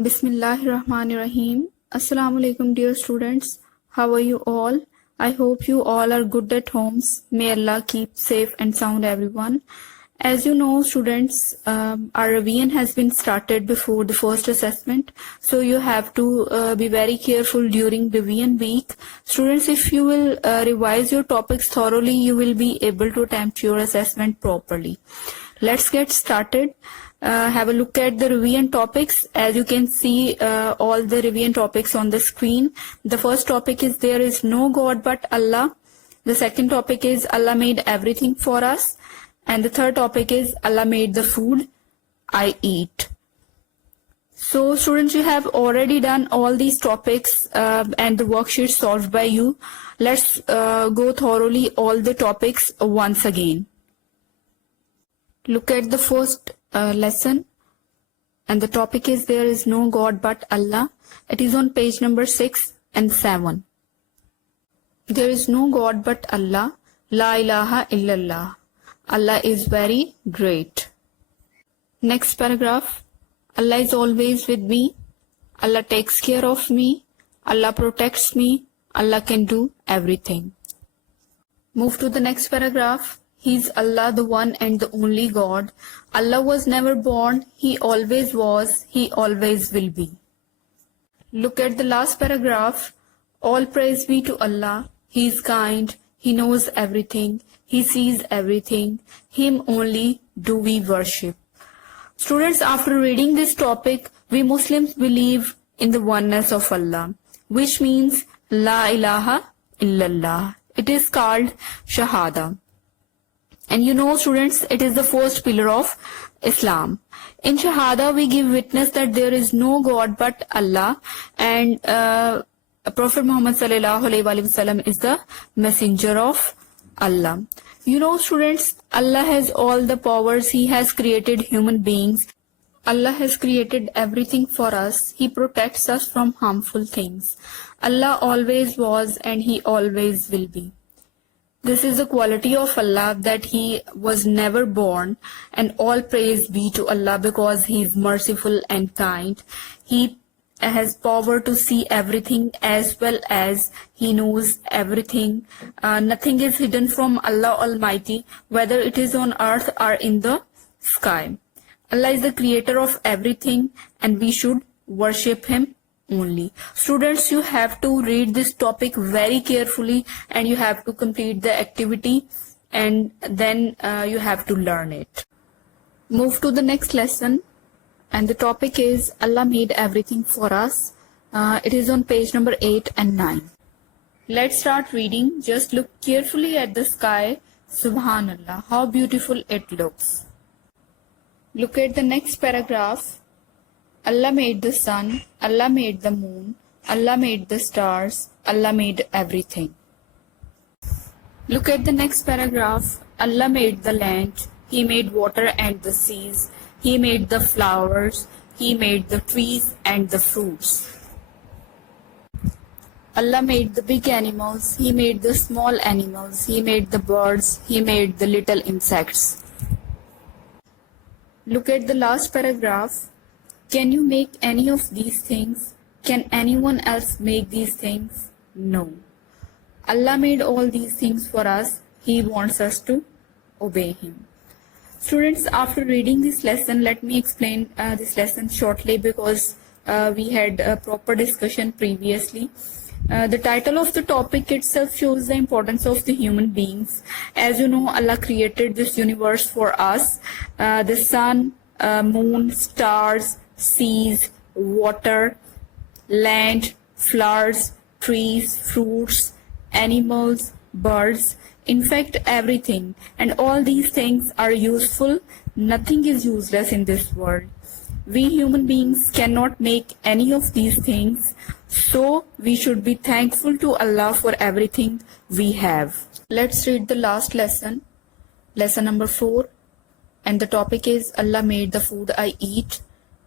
Bismillahirrahmanirrahim. Assalamu alaikum, dear students. How are you all? I hope you all are good at homes. May Allah keep safe and sound everyone. As you know, students, our revision has been started before the first assessment. So you have to be very careful during revision week. Students, if you will revise your topics thoroughly, you will be able to attempt your assessment properly. Let's get started. Have a look at the revision topics. As you can see all the revision topics on the screen. The first topic is there is no God but Allah. The second topic is Allah made everything for us. And the third topic is Allah made the food I eat. So students, you have already done all these topics and the worksheet solved by you. Let's go thoroughly all the topics once again. Look at the first lesson, and the topic is there is no God but Allah. It is on page number 6 and 7. There is no God but Allah. La ilaha illallah. Allah is very great. Next paragraph. Allah is always with me. Allah takes care of me. Allah protects me. Allah can do everything. Move to the next paragraph. He is Allah, the one and the only God. Allah was never born. He always was. He always will be. Look at the last paragraph. All praise be to Allah. He is kind. He knows everything. He sees everything. Him only do we worship. Students, after reading this topic, we Muslims believe in the oneness of Allah, which means La ilaha illallah. It is called Shahada. And you know, students, it is the first pillar of Islam. In Shahada, we give witness that there is no God but Allah, and Prophet Muhammad sallallahu alaihi wasallam is the messenger of Allah. You know, students, Allah has all the powers. He has created human beings. Allah has created everything for us. He protects us from harmful things. Allah always was and He always will be. This is the quality of Allah, that He was never born, and all praise be to Allah because He is merciful and kind. He has power to see everything as well as He knows everything. Nothing is hidden from Allah Almighty, whether it is on earth or in the sky. Allah is the creator of everything, and we should worship Him only. Students, you have to read this topic very carefully, and you have to complete the activity, and then you have to learn it. Move to the next lesson, and the topic is Allah made everything for us. It is on page number 8 and 9. Let's start reading. Just look carefully at the sky. Subhanallah, how beautiful it looks. Look at the next paragraph. Allah made the sun, Allah made the moon, Allah made the stars, Allah made everything. Look at the next paragraph. Allah made the land, He made water and the seas, He made the flowers, He made the trees and the fruits. Allah made the big animals, He made the small animals, He made the birds, He made the little insects. Look at the last paragraph. Can you make any of these things? Can anyone else make these things? No. Allah made all these things for us. He wants us to obey Him. Students, after reading this lesson, let me explain this lesson shortly because we had a proper discussion previously. The title of the topic itself shows the importance of the human beings. As you know, Allah created this universe for us. The sun, moon, stars, seas, water, land, flowers, trees, fruits, animals, birds, in fact everything. And all these things are useful. Nothing is useless in this world. We human beings cannot make any of these things, so we should be thankful to Allah for everything we have. Let's read the last lesson, lesson number 4, and the topic is Allah made the food I eat.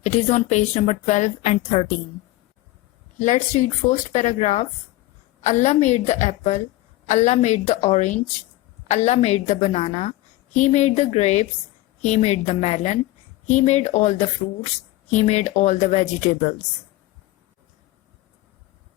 It is on page number 12 and 13. Let's read first paragraph. Allah made the apple, Allah made the orange, Allah made the banana, He made the grapes, He made the melon, He made all the fruits, He made all the vegetables.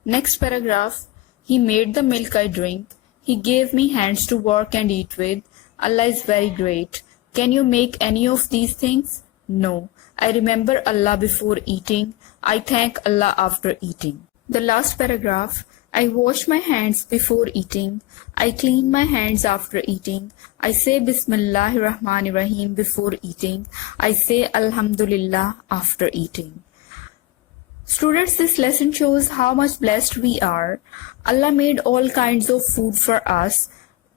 Next paragraph. He made the milk I drink. He gave me hands to work and eat with. Allah is very great. Can you make any of these things? No. I remember Allah before eating. I thank Allah after eating. The last paragraph. I wash my hands before eating. I clean my hands after eating. I say Bismillahir Rahmanir Rahim before eating. I say Alhamdulillah after eating. Students, this lesson shows how much blessed we are. Allah made all kinds of food for us.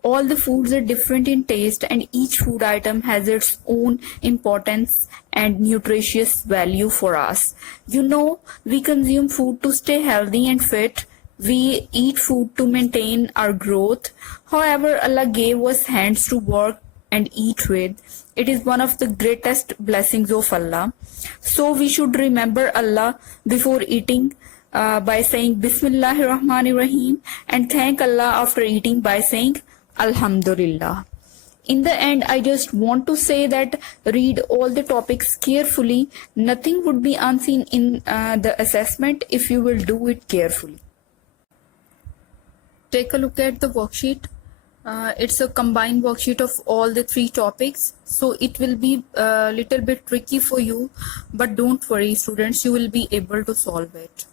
All the foods are different in taste and each food item has its own importance and nutritious value for us. You know, we consume food to stay healthy and fit. We eat food to maintain our growth. However, Allah gave us hands to work and eat with. It is one of the greatest blessings of Allah. So we should remember Allah before eating by saying Bismillahir Rahmanir Rahim and thank Allah after eating by saying Alhamdulillah. In the end, I just want to say that read all the topics carefully. Nothing would be unseen in the assessment if you will do it carefully. Take a look at the worksheet. It's a combined worksheet of all the three topics, so it will be a little bit tricky for you, but don't worry students, you will be able to solve it.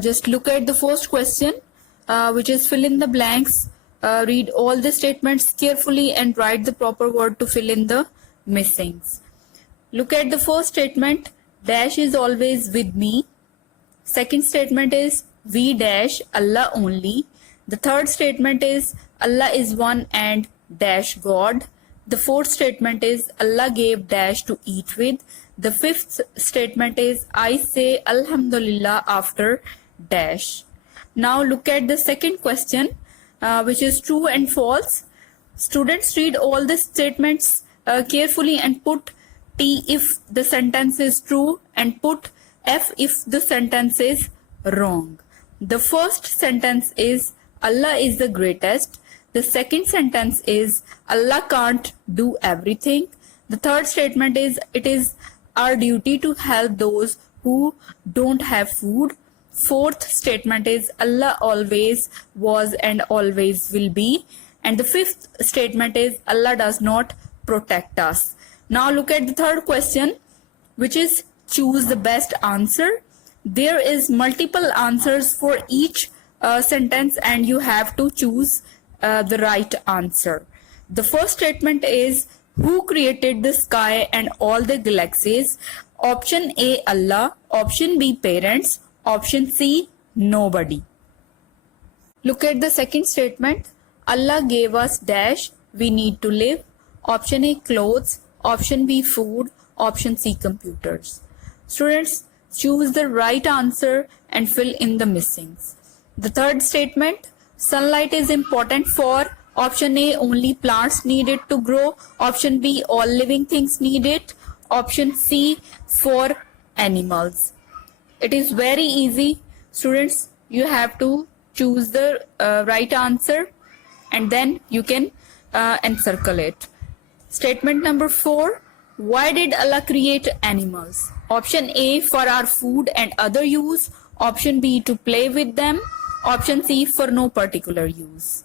Just look at the first question, which is fill in the blanks. Read all the statements carefully and write the proper word to fill in the missings. Look at the first statement, dash is always with me. Second statement is we dash Allah only. The third statement is Allah is one and dash God. The fourth statement is Allah gave dash to eat with. The fifth statement is I say Alhamdulillah after dash. Now look at the second question, which is true and false. Students, read all the statements carefully and put T if the sentence is true and put F if the sentence is wrong. The first sentence is Allah is the greatest. The second sentence is Allah can't do everything. The third statement is it is our duty to help those who don't have food. Fourth statement is Allah always was and always will be. And the fifth statement is Allah does not protect us. Now look at the third question, which is choose the best answer. There is multiple answers for each sentence and you have to choose the right answer. The first statement is who created the sky and all the galaxies? Option A Allah, option B parents, option C nobody. Look at the second statement, Allah gave us dash, we need to live. Option A clothes, option B food, option C computers. Students, choose the right answer and fill in the missings. The third statement, sunlight is important for option A only plants need it to grow, option B all living things need it, option C for animals. It is very easy. Students, you have to choose the right answer and then you can encircle it. Statement number 4, why did Allah create animals? Option A for our food and other use, option B to play with them, option C for no particular use.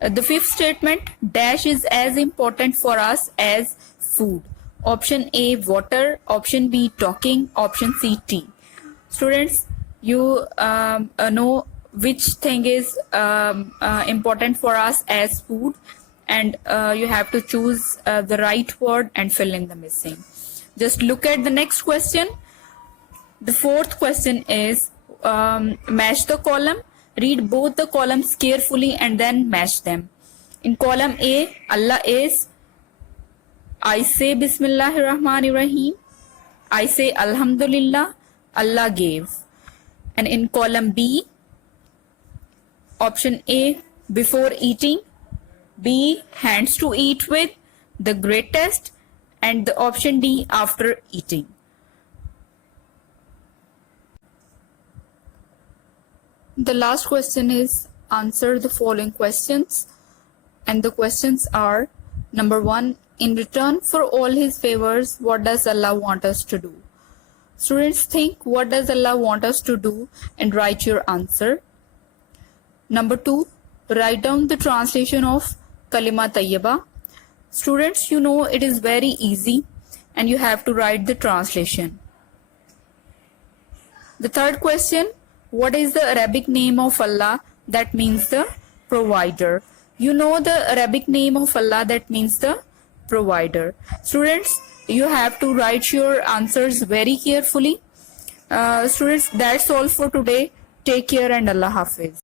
The fifth statement, dash is as important for us as food. Option A water, option B talking, option C tea. Students, you know which thing is important for us as food and you have to choose the right word and fill in the missing. Just look at the next question. The fourth question is match the column. Read both the columns carefully and then match them. In column A, Allah is, I say Bismillahir Rahmanir Rahim, I say Alhamdulillah, Allah gave. And in column B, option A, before eating, B, hands to eat with, the greatest, and the option D, after eating. The last question is answer the following questions, and the questions are Number 1. In return for all his favors, what does Allah want us to do? Students, think what does Allah want us to do and write your answer. Number 2. Write down the translation of Kalima Tayyibah. Students, you know it is very easy and you have to write the translation. The third question, what is the Arabic name of Allah that means the provider? You know the Arabic name of Allah that means the provider. Students, you have to write your answers very carefully. Students, that's all for today. Take care and Allah Hafiz.